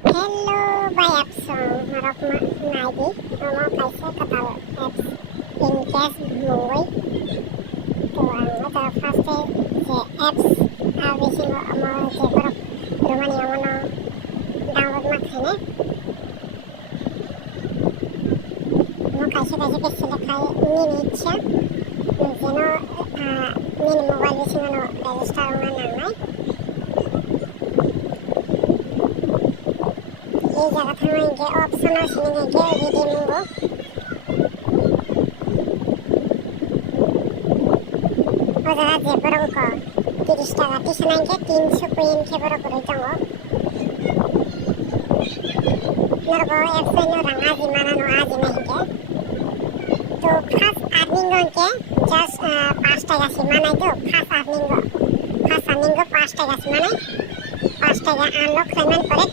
Hello by apps harap naidi mo kaisa katal apps in case bluoy to ang ata first je apps avisi mo je korok rumani amono download makhane mo kaisa kaisa ke select kai ni nicha jeno ni mobile visi no register una nangai এই জায়গা থামাইকে option আছে নাকি redeem গো ও জায়গা যে বড় কো 30 টাকা টিশনাইকে 300 coin কে বড় করে যাও নরগো এক্সেল রং আজি মানানো আজি নাহিকে তো ফার্স্ট আর্নিং কে জাস্ট 5 টাকা সি মানাই তো ফার্স্ট আর্নিং 5 টাকা সি মানাই 5 টাকা আনলক পেমেন্ট করে